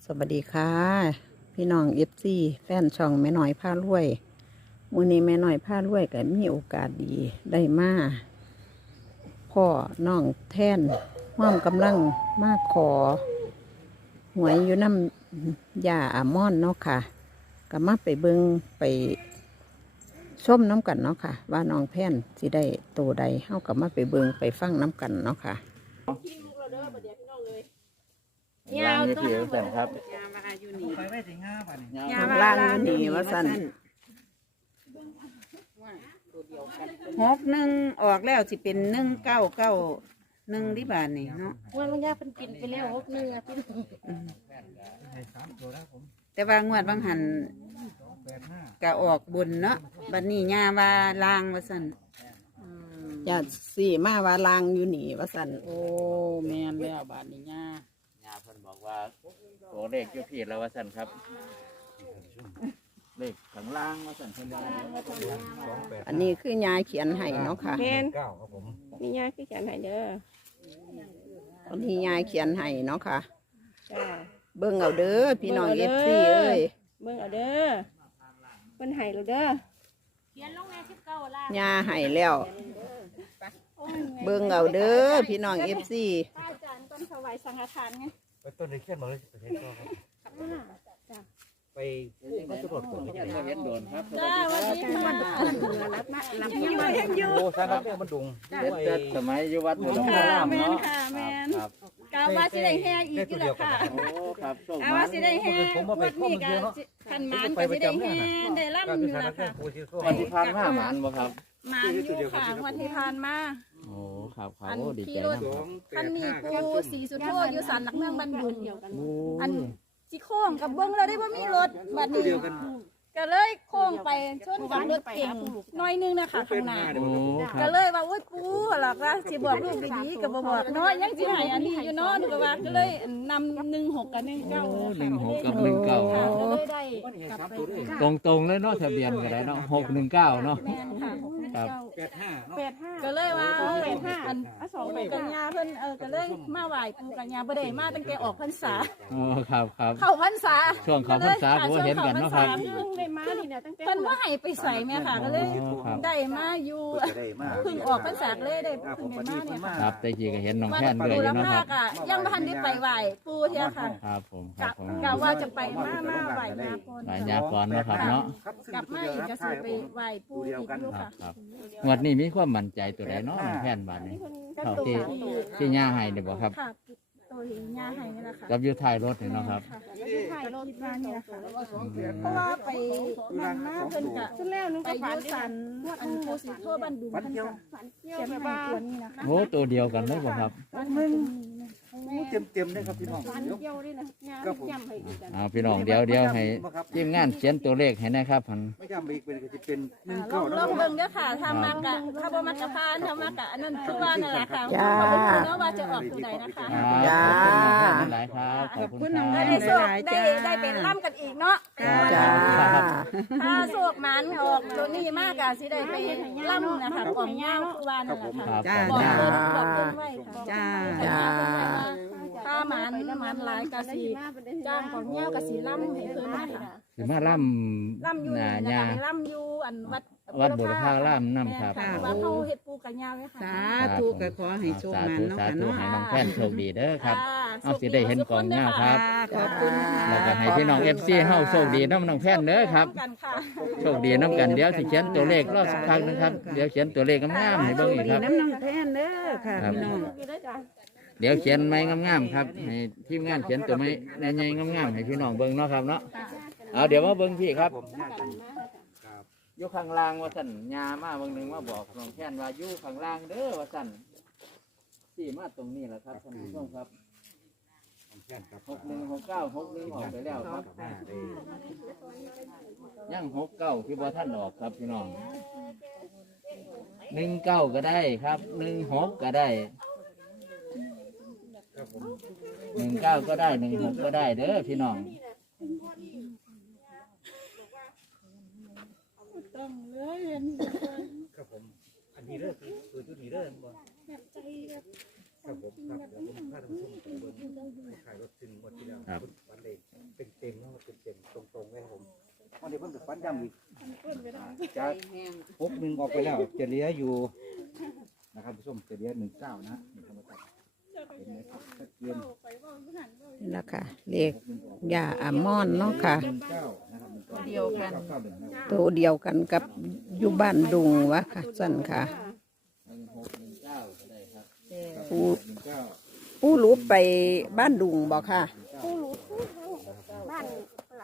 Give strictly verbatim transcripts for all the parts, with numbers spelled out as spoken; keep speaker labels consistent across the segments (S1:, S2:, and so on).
S1: สวัสดีค่ะพี่น้องเอฟซีแฟนช่องแม่น้อยผ้ารวยมื้อนี้แม่น้อยผ้ารวยก็มีโอกาสดีได้มาพ่อน้องแท่นห้อมกำลังมาขอหวยอยู่น้ำยาอามอนเนาะค่ะก็มาไปเบิงไปชมน้ำกันเนาะค่ะว่าน้องแท่นสิได้โตใดเฮาก็มาไปเบิงไปฟังน้ำกันเนาะค่ะ
S2: ยาวตัวนั้นครับยามาอยู่นี่ยามาล่างอยู่นี่ว่าสั่นหกหนึ่งออกแล้วสิเป็นหนึ่งเก้าเก้าหนึ่งที่บ้านนี่เนาะ
S3: ว่ามันยากเป็นกินไปแล้วหกหนึ่งอ่ะพี่
S2: แต่ว่างวดบางหันก็ออกบุญเนาะบัดนี้ยาว่าล่างว่าสั่น
S1: ยาสี่มาว่าลางอยู่นี่ว่าสั่น
S3: โอ้แม่นแล้วบ้านนี้ย่า
S4: ย่าเพิ่นบอกว่าตัวเลขอยู่ผิดแล้วว่าสั่นครับเลขข้างล่างว่าสั่นเพิ่นว่า
S1: อันนี้คือยายเขียนให้เนาะค่ะ
S3: แม่นนี่ย่าคือเขียนให้เด้อ
S1: อันนี้ยายเขียนให้เนาะค่ะ
S3: จ้า
S1: เบิ่งเอาเด้อพี่น้องเอฟซีเอ้ย
S3: เบิ่งเอาเด้อเพิ่นให้เราเด้อ
S1: เขียนลงในสิบเก้าล่ะยาให้แล้วเบิ่งเอาเด้อพี่น้องเอฟซี
S3: อาจารย์ต้นถวายสังฆทานไง
S5: ไปต้นในเขียนมาเลยไปเห็นก็ครับไปก็จะรดผมก็เห็นโดนครับ
S3: จ้าวันนี้มันรับมารับมาอยู่
S5: โอ้สารพัดมันดุง
S4: สมัยอยู่วัดมุขารามเนาะ
S3: ค่ะแม่นกาว่าสิได้แห่อีกอยู่แล้วค่ะ
S4: โอ้ครับโชค
S3: ดีว่าสิได้แห่วันนี้ก็ขันหมานก็สิได้แห่ได้ล่ำอยู่แล้วค่ะ
S4: วันที่ผ่านมาหมานบ่ครับ
S3: หมานอยู่ค่ะวันที่ผ่านมา
S4: โอ้ครับครับโอ้ดีใจนะ
S3: คันนี้ปูสีสุดโทอยู่สันหลักเมืองบันดุงอันสิโค้งกับเบิ้งเราได้ว่ามีรถบัดนี้ก็เลยโค้งไปชนกับรถเก่งน้อยนึงนะคะข้างหน้าก็เลยว่าโอ้ยปูหรอกนะสิบอกลูกดีๆกับบอกน้อยยังสิหายอันนี้อยู่น้อยก็ว่าก็เลยนำหนึ่งหกกับหนึ่งเก้า
S4: หนึ่งหกกับหนึ่งเก้า
S3: เลยได้กลับไป
S4: ตรงตรงเลยเนาะทะเบียนก็ได้เนาะหกหนึ่งเก้าเนาะ
S3: ครับแปดห้าแปดห้าก็เลยว่าแปดห้าอันสองกันยาเพิ่นเออก็เลยมาไหว้ปูกันยาบ่ได้มาตั้งแต่ออกพรรษา
S4: อ๋อครับครับ
S3: เข้าพรรษา
S4: ช่วงเข้าพรรษาผมเห็นกันเนาะครับ
S3: ได้มานี่เนี่ยตั้งแต่เพิ่นว่าให้ไปใส่แม่ค่ะก็เลยได้มาอยู่เพิ่งออกพรรษาเลยได้เพิ่งได้มาเนี่ยค่ะ
S4: ครับแต่กี้ก็เห็นน้องแค่นเลยอยู่นะครับ
S3: ยังบ่ทันได้ไปไหว้ปูเที่ยค่ะ
S4: ครับผมครับผม
S3: กะว่าจะไปมามาไหว้ยาก่อน
S4: ไหว้ยาก่อนเนาะครับเนาะ
S3: กลับมาอีกก็สิไปไหว้ปูอีกอยู่ค่ะ
S4: ครับงวดนี้มีความมั่นใจตัวใดเนาะน้องแค่นบาดนี้เท่าที่ที่ย่าให้เด้บ่ครับ
S3: ตัวย่าให้นี่แหละค่ะ
S4: กับอยู่ท้ายรถนี่เนาะครับ
S3: อยู่ท้ายรถมานี่แหละค่ะเพราะว่าไปมันมาเพิ่นก็ชุดแล้วนึงก็ผ่านสันอันโพสิโทบันดุงเพิ่นก็เขียนให้ตัวนี้นะคะ
S4: โอ้ตัวเดียวกันเลยบ่ครับ
S5: มึงเต็มเต็มเลยครับพี่น้อง
S3: เดียวนี่นะ
S4: ก็ย้ำให้อีกอ่าพี่น้องเดียวเดียวให้ทีมงานเขียนตัวเลขให้นะครับพัน
S5: ไม่ย้ำไปอีกเป็นก็จะเป็นหนึ่ง
S3: เก้าลองเบิ่งเด้อค่ะถ้ามากะถ้าบ่มากะพานถ้ามากะอันนั้นคือว่านั่นแหละค่ะขอบคุณเนาะว่าจะออกตัวใดนะคะ
S4: จ้าหลายครับขอบคุณครับ
S3: ได้โชคได้ได้เป็นล่ำกันอีกเนาะ
S1: จ้า
S3: ถ้าโชคมันออกตัวนี้มากะสิได้ไปล่ำนะคะกล่องย่างคือว่านั่นแหละค่ะ
S1: จ้า
S3: บอกเพิ่นไว้ค่ะ
S1: จ้าจ้า
S3: ถ้ามันมันหลายกะสิจ้างของย่างกะสิล่ำให้เพิ่นค่ะ
S4: สิมาล่ำ
S3: ล่ำอยู่นะคะล่ำอยู่อันวัด
S4: วัดบุรพาล่ำน้ำครับ
S3: ว่าเขาเฮ็ดปูกันยาวเลยค่ะ
S1: สาธุก็ขอให้โชคมันเนาะค่ะเนาะ
S4: ให้น้องแพนโชคดีเด้อครับเอาสิได้เห็นกองยาวครับ
S1: ขอบคุณ
S4: แล้วก็ให้พี่น้องเอฟซีเฮาโชคดีน้ำน้องแพนเด้อครับโชคดีน้ำกันเดี๋ยวสิเขียนตัวเลขรอสักพักนึงครับเดี๋ยวเขียนตัวเลขงามๆให้เบิ่งอีกครับ
S1: น้ำน้องแพนเด้อค่ะพี่น้อง
S4: เดี๋ยวเขียนไม้งามๆครับให้ทีมงานเขียนตัวไม้ใหญ่ๆงามๆให้พี่น้องเบิ่งเนาะครับเนาะเอาเดี๋ยวมาเบิ่งพี่ครับอยู่ข้างล่างว่าสั่นยามาบางหนึ่งมาบอกน้องแค่นว่าอยู่ข้างล่างเด้อว่าสั่นสี่มาตรงนี้แหละครับท่านผู้ชมครับหกหนึ่งหกเก้าหกหนึ่งออกไปแล้วครับยังหกเก้าที่บ่ท่านออกครับพี่น้องหนึ่งเก้าก็ได้ครับหนึ่งหกก็ได้หนึ่งเก้าก็ได้หนึ่งหกก็ได้เด้อพี่น้อง
S3: ต้องเลย
S5: ครับผมอันนี้เรื่องคือจุดนี้เรื่องบ่ครับผมครับผมพาท่านผู้ชมไปเบิ่งขายรถซึ่งหมดที่แล้ววันเด็กซ้ำอีกจากหกหนึ่งออกไปแล้วจะเหลืออยู่นะครับผู้ชมจะเหลือหนึ่งเก้านะนี่ครับเห็นไหมครับชัดเจน
S1: นี่แหละค่ะเลขยาอามอนเนาะค่ะ
S5: หนึ่งเก้านะครับหนึ่งเก้า
S2: เดียวกัน
S5: เก้าหนึ่งนะครับ
S1: ตัวเดียวกันกับอยู่บ้านดุงวะค่ะสั่นค่ะ
S4: หนึ่งหกหนึ่งเก้าก็ได้ครับ
S1: ผู้
S5: หนึ่งเก้า
S1: ผู้รู้ไปบ้านดุงบอกค่ะ
S3: ผู้รู้ผู้ทั้งบ้านละ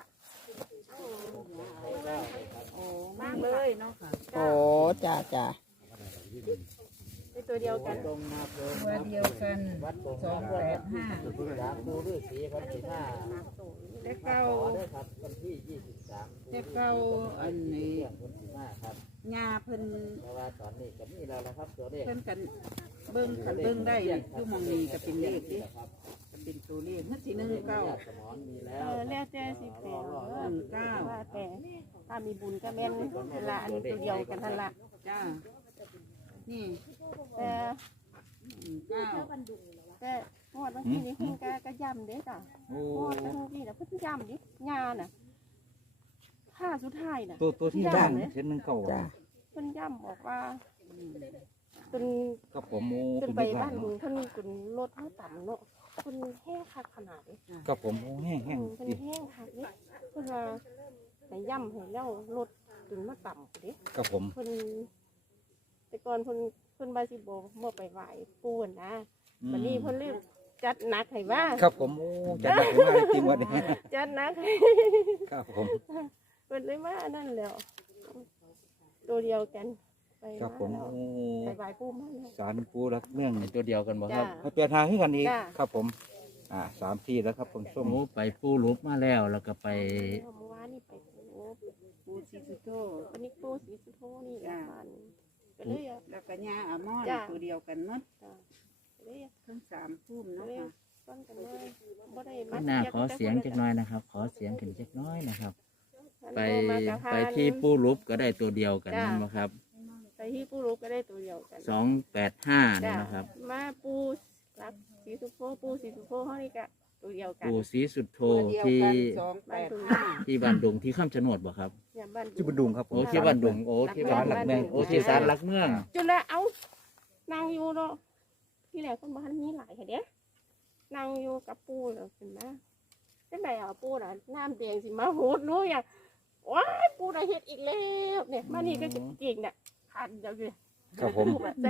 S2: มากเลยเนาะค่ะ
S1: โอ้จ้าจ้า
S3: เป็นตัวเดียวกัน
S4: ตรงนาโพ
S2: ตัวเดียวกัน
S4: วัดตรง
S2: สองแปดห้า
S4: สามปูฤาษีครับสิบห้า
S2: เลขเก้า
S4: ขอได้ครับวันที่ยี่สิบสาม
S2: เลขเก้าอันนี้
S4: เที่ยงวันสิบห้าครับ
S2: ยาเพิ่น
S4: เพราะว่าตอนนี้ก็มีแล้วนะครับตัวเลข
S2: เพิ่นกันเบิ่งขันเบิ่งได้คือมองนี้ก็เป็นเลขดิก็เป็นตัวเลขนั่นสิหนึ่งเก้า
S4: สมอนมีแล้
S3: เอ
S4: ว
S3: อแล้วแต่สิแปลง
S2: หนึ่งเก้า
S3: ว่าแต่ถ้ามีบุญก็แม่นเวลาอันนี้ตัวเดียวกันทันละ
S2: จ้านี่
S3: แต่
S2: หนึ่งเก้า
S3: แต่งวดวันที่นี้เพิ่นก็ก็ย้ำเด้จ้ะ
S5: โอ้
S3: งวดวันที่นี้เพิ่นย้ำดิงานน่ะค่าสุดท้ายน่ะ
S5: ตัวตัวที่ร่างเห็นหนึ่งเก้า
S1: จ้า
S3: เพิ่นย้ำบอกว่าเพิ่น
S5: กับผมโอ้
S3: เพิ่น
S5: เป็น
S3: ไป
S5: เด็กร่า
S3: บ้าง นลุงเพิ่นเพิ่นรถเฮาต่ำเนาะเพิ่นแห้งคักขนาดนี้
S5: กับผมโอ้แห้งแห้ง
S3: เพิ่น
S5: ดิ
S3: แห้งคักนี่เพิ่นว่าให้ย่ำให้แล้วรถจนมาต่ำเด้
S5: กับผม
S3: เพิ่นแต่ก่อนเพิ่นเพิ่นบาสิบ่บ่ไปไหว้ปู่นะวันนี้เพิ่นเลยจัดหนักให้ว่า
S5: กับผมโอ้จัดหนักมากจริงวันนี้
S3: จัดหนักให้
S5: กับผม
S3: เพิ่นเลยมาอันนั่นแล้วตัวเดียวกันไป
S5: กับผมโอ้
S3: ไปไหว้ปู่มาแล้ว
S5: สารปูรักเมือง
S4: เป็นตัวเดียวกันบ่ครับ
S5: ให้เปลี่ยนทางให้กันอีก
S3: จ้ะ
S5: ครับผมอ่าสามที่แล้วครับผมส้ม
S4: โอ้ไปปูรูปมาแล้วแล้วก็ไป
S3: เมื่อวานนี่ไปโอ้
S2: ปูซิสุโต
S3: วันนี้ปู่ศรีสุโธนี่ละบ้านก็เลยอะ
S2: แล้วก็ยาอามอน
S3: จ้ะ
S2: ตัวเดียวกันหมด
S3: จ้ะก็เลยอะ
S2: ทั้งสามพุ่ม
S3: ก็
S2: เนาะ
S3: เลย
S2: ค่ะ
S3: ต้นกันเลยบ่ได้
S4: ข้างหน้าขอเสียงจักหน้อยนะครับ ขอเสียงขึ้นจักหน้อยนะครับ ไป
S3: มากระพาน
S4: ไปที่ปูรูปก็ได้ตัวเดียวกันนั่นบ่ครับ
S3: ไปที่ปู่รู้ก็ได้ตัวเดียวกัน
S4: สองแปดห้านี่
S3: จ้ะ
S4: นะครับ
S3: มาปูรักสีสุโภปูสีสุโภเฮานี่ก็ตัวเดียวกัน
S4: ปู่ศรีสุดโท
S2: ตัวเดียว
S4: ที่
S2: กันสองแปดห้า
S4: ที่บ้านดุงที่ข้ามชะโนดบ่ครับ
S3: เนี่ยบ้าน
S5: ที่บุญดุงครับผม
S4: โอ้ที่บ้านดุงโอ้ที่บ้าน
S5: หลักเมือง
S4: โอ้ที่ศาลหลักเมือง
S3: จนแล้วเอานางอยู่เนาะที่แหลคนบ้านมีหลายค่ะเด้นางอยู่กับปูแล้วเป็นมาจังได๋อ่ะปูน่ะน้ำแดงสิมาโหดรู้อ่ะว้ายปูน่ะเฮ็ดอีกแล้วเนี่ยมานี่ก็เก่งน่ะขาดเดียวอยู่
S5: ครับผม
S3: ลูกอะใจ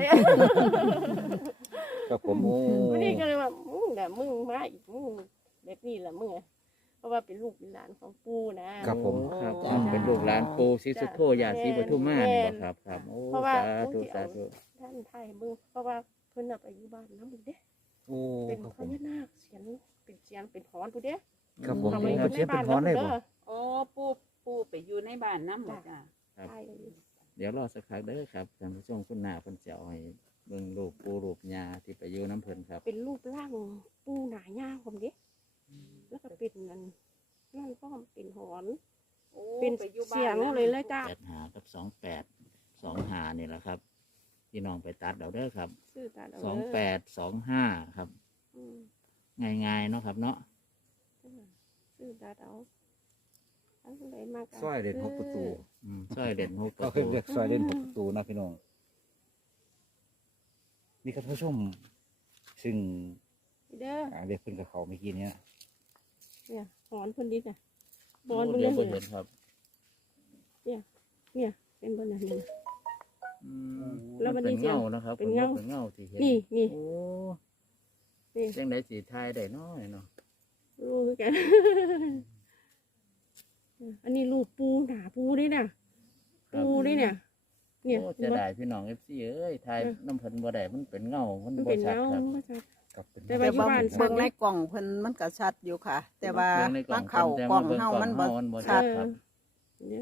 S5: ครับผมโอ้
S3: วันนี้ก็เลยว่ามึงแต่ะมึงมาอีกมึงแบบนี้แหละมึงอะเพราะว่าเป็นลูกเป็นหลานของปู่นะครับ
S5: ผม
S4: โอ้ครับ
S3: จ้ะ
S4: อืมเป็นลูกหลานปู่ศรีสุโธยาศรีปทุมมานี่บ่ครับครับโอ้
S3: เพราะว่า
S4: สาธุสาธุ
S3: ท่านไทยมึงเพราะว่าเพิ่นน่ะไปอยู่บ้านน้ำมึงเด้
S5: โอ้
S3: เป็น
S5: ครับ
S3: พ
S5: ผม
S3: ญานาคเสียงเป็นเสียงเป็นหอนกูเด้
S5: ครับผม
S3: เอาไป
S5: เอา
S3: อยู่
S5: เชียบเป็นฮ้อนเลยบ่
S2: โอ้ปูปูไปอยู่ในบ้านน้ำหมดจ้ะ
S3: ใช่เลย
S4: เดี๋ยวรอสักพักเด้อครับท่านผู้ชมคุณหน้าเพิ่นสิเอาให้เบิ่งรูปปู่รูปยาที่ไปอยู่น้ำเพิ่นครับ
S3: เป็นรูปร่างปู่หนาย่างผมเด้แล้วก็เป็นนั่นนั่นก็เป็นหอน
S2: โอ้
S3: เป็น
S2: ไปอยู่บ้าน
S3: เสียงเลยเลยจ้า
S4: แปดหากับสองแปดสองหานี่แหละครับพี่น้องไปตัดเอาเด้อครับ
S3: ชื่อตาเา
S4: สองแปดสองห้าครับ
S3: อืม
S4: ง่ายๆเนาะครับเนาะ
S3: ชื่อตาเดาอันไหนมากะ
S5: ซอยเด่นหกประตู
S4: อืมซอยเด่นหกป
S5: ก็
S4: ระ
S5: เคย
S4: ตู
S5: เรียกซอยเด่นหกประตูนะพี่น้องนี่ครับท่านผู้ชมซึ่ง
S3: เด้อ
S5: อ่าเรียกเพิ่นกับเขาเมื่อกี้เนี้ย
S3: เนี่ยหอนเพิ่นดิจ้ะหอน
S4: โอ้
S3: เพิ่น
S4: เดี๋ยว
S3: เล
S4: เพิ่
S3: ย
S4: นเห็นครับ
S3: เนี่ยเป็นเพิ่นน่ะนี่นะ
S4: อืม
S3: แล้วมัน
S4: เป็
S3: นี่
S4: น
S3: เสียง
S4: เงานะครับ
S3: เป็นเงา
S4: เป็นเงาที่เห็น
S3: นี่นี่
S4: โอ้
S3: นี่
S4: จังไดสีทายได้น้อยเนาะ
S3: รู้คือกัน อันนี้รูปปูหนาปูนี่น่ะ
S4: ครับ
S3: ปูนี่เนี่ย เนี่ย
S4: โอ้
S3: เห็
S4: จะ
S3: นบ่
S4: ได้พี่น้องเอฟซีเอ้ยทายน้ำเพิ่นบ่ได้มันเป็นเงา มัน
S3: มัน
S4: บ่
S3: เป็น
S4: ชัด
S3: เงา
S4: ครับ
S3: บ่ชัด
S5: ครับเป็น
S3: แต่
S1: แต่
S3: ว่า
S1: ว่า
S3: อยู่บ้าน
S1: เบิ่งในกล่องเพิ่นมันก็ชัดอยู่ค่ะ แต่ว่า
S4: เบิ่งในกล่
S1: มา
S4: อง
S1: เข้า
S4: แต่
S1: กล่อง
S4: บิ่
S1: เฮามันบ่
S4: กล่องเฮามันบ่
S1: ชั
S4: ชั
S1: ด
S4: ดครับ
S3: เนี่ย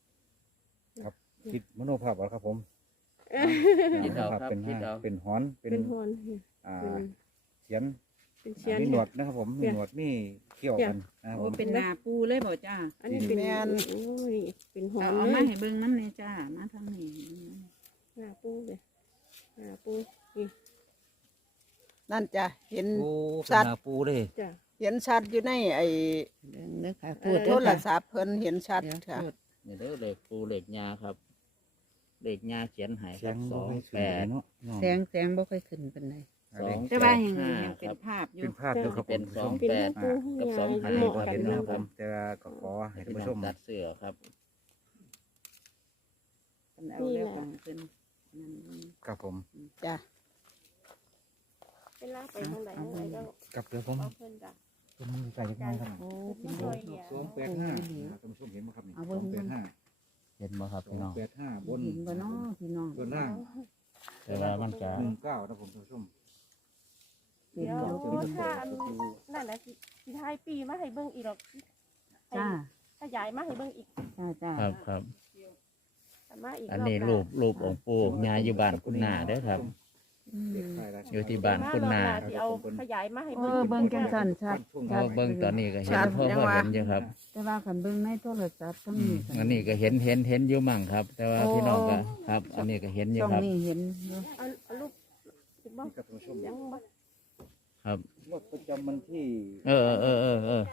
S5: คิดมโนภาพเอาครับผม
S4: คิดเอา
S5: มโนภาพ
S4: ครับ
S5: เป็น
S4: คิดเอา
S5: เป็นฮ้อนเป็น
S3: เป็นหอนเนี่ย
S5: อ่า
S3: เป็น
S5: เสียน
S3: เป็นเชียน
S5: มีหน
S3: เนี่
S5: วย ดนะครับผมมีหนวดมีเขี้ยวกันนะครับผ
S2: โอ้
S5: ม
S2: เป็นนาปูเลยบ่จ้า
S3: อันนี้เป็น
S1: แม่น
S3: โอ้ยเป็นหอ
S2: เอา
S3: น
S2: เอา
S3: เล
S2: มาย ให้เบิ่งน้ำเนี่ยจ้ามาทางนี้
S3: หน้าปูเลยหน้าปูนี่
S1: นั่นจ้ะเห็น
S5: โอ้
S1: ชั
S5: เป็น
S1: ด
S5: นาปูเลย
S3: จ้ะ
S1: เห็นชัดอยู่ในไอ้
S2: เบิ่งเด้อค่ะ
S3: พูด
S1: โทรศัพท์เพิ่นเห็นชัดค่ะ
S2: น
S4: นี่เด้อเลขปูเลขยาครับเลขยาเขียนใหาย
S5: แส
S4: ครับ
S5: ง
S4: ส
S5: บ่
S4: อง
S5: ค่อย
S4: แป
S5: ขึ้น
S4: ด
S5: เนาะน้อง
S2: แสงแสงบ่ค่อยขึ้นปานใด
S4: สอง
S2: แต่
S4: แป
S2: ว่า
S4: ด
S2: ยัง
S4: ห้า
S2: ยัง
S4: ค
S2: เป็น
S4: รับ
S2: ภาพอยู่
S5: เป็นภาพเด้อครับผ
S4: เป็น
S5: ม
S4: สอง
S5: ผู้ชม
S4: แปด
S6: ปูให้
S4: กับสอง
S6: ยาย
S4: ห้า
S5: อันนี้ก็
S6: เหมาะกัน
S5: เห็น
S6: เนาะ
S5: นะครับแต่ว่าก็ขอให้ท่านผู้ชม
S4: ตัดเสื้อครับ
S2: เพิ่นเอาแล้วกันเพิ่นนั่นนี่
S5: ครับผม
S1: จ้ะ
S6: เวลาไปทางไหนทางไหนก็
S5: กับเดี๋ยวผม
S6: เอาเพิ่นจ้ะ
S5: ผมมีใจจักหน่อยครับ
S2: โอ้เป็น
S6: ส
S2: ดอ
S6: ว
S2: ก
S6: ยเนี่ย
S5: สองแปดห้าท่านผู้ชมเห็นไหมครับนี่
S2: เอา
S5: ส
S2: เบิ่
S5: อง งแปดห้า
S4: เห็นไหมครับ
S5: สอ
S4: พี่
S5: ง
S4: น้อง
S5: แปดห้าบน
S2: เห็นบ่เนาะพี่น้อง
S5: บนล่าง
S4: แต่ว่ามันจะ
S5: หนึ่งเก้านะผมท่านผู้ชม
S2: เป็น
S6: เดี๋ยว
S2: อยู่
S6: โอ้ถ้าอันนั่นนะสิสิท้ายปีมาให้เบิ่งอีกหรอกให้
S2: จ้า
S6: ขยายมาให้เบิ่งอีก
S2: จ้าจ้า
S4: ครับครับ
S6: มาอีก
S4: อัน
S6: รอบ
S4: นี้
S6: หา
S4: รูปรูปองค์ปู่ยาอยู่บ้านคุณนาเด้อครับ
S2: อืม
S5: เด็กชายราช
S4: อยู่ที่บ้านคุณนา
S6: รอบหสิเอาขยายมาให้
S2: เอ
S6: เบิ่ง
S2: อเบิ่งจังซั่นชัด
S4: พอเบิ่งตอนนี้ก็เห็นพ่อพ่อเห็นอยู่ครับ
S2: แต่ว่าคันเบิ่งในโทรศัพท์ทั้ง
S4: อื
S2: นี้
S4: ม
S2: ก็
S4: อันนี้ก็เห็นเห็นเห็นอยู่มั่งครับ แต่ว่าพี่น้องก็ครับ อันนี้ก็เห็นอยู่
S2: ช่อง
S4: ครับ
S2: นี้เห็นอยู่
S6: เอาเอารูปสิบ่
S5: นี่ครับท่านผู้ชม
S6: ยังบ่
S4: ครับ
S5: รถประจำวันที่
S4: เออเออเออเออ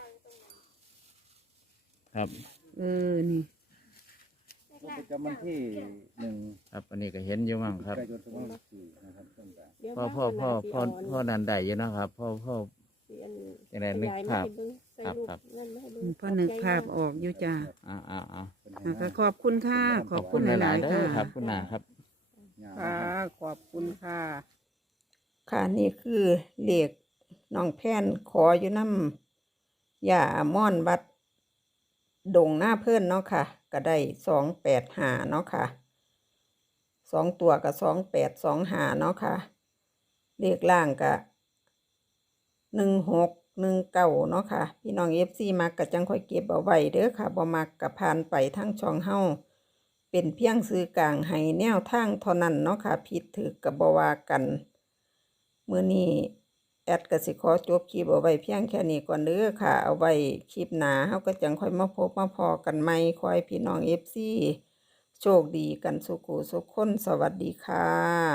S4: ครับ
S2: เออนี่
S5: รถประจำวันที่หนึ่ง
S4: ครับ อันนี้ก็เห็นอยู่มั่งครับ
S5: กันยายนสองพันสิบสี่นะครับท่านผู้ชม
S6: เดี๋ยว
S4: พ่อพ่อพ่อพ่อพ่อนันได้อยู่นะครับ พ่อพ่อ
S6: สิอัน
S4: จะได้
S6: ข
S4: นึก
S6: ยายมา
S4: ภาพ
S6: ให้เบิ่งใส่
S4: ครับ
S6: รูป
S4: ครับ
S6: นั่นมาให้เบิ่ง
S2: พอนึกภาพออกอยู่จ้า
S4: อ่าอ่าอ่า
S2: อ่ะก็ขอบคุณค่ะขอบคุณหลาย ๆ
S4: เด้
S2: ค่ะ
S4: อครับ คุณนาครับ
S1: ค่ะ ขอบคุณค่ะ ค่ะนี่คือเลขน้องแพนขออยู่น้ำย่าม่อนวัดดงหน้าเพื่อนเนาะค่ะ ก็ได้สองแปดหาเนาะค่ะสองตัวกับสองแปดสองหาเนาะค่ะ เลขล่างกับหนึ่งหกหนึ่งเก้าเนาะค่ะ พี่น้องเอฟซีมักกะจังค่อยเก็บเอาไว้เด้อค่ะบ่มักกะผ่านไปทั้งช่องเฮาเป็นเพียงซื้อกลางให้แนวทางเท่านั้นเนาะค่ะผิดถือกับบ่ว่ากันมื้อนี้แอดก็สิขอจบคลิปเอาไว้เพียงแค่นี้ก่อนเด้อค่ะ เอาไว้คลิปหน้าเฮาก็จังค่อยมาพบมาพอกันใหม่ขอให้พี่น้อง เอฟ ซี โชคดีกันสุขุสุขคนสวัสดีค่ะ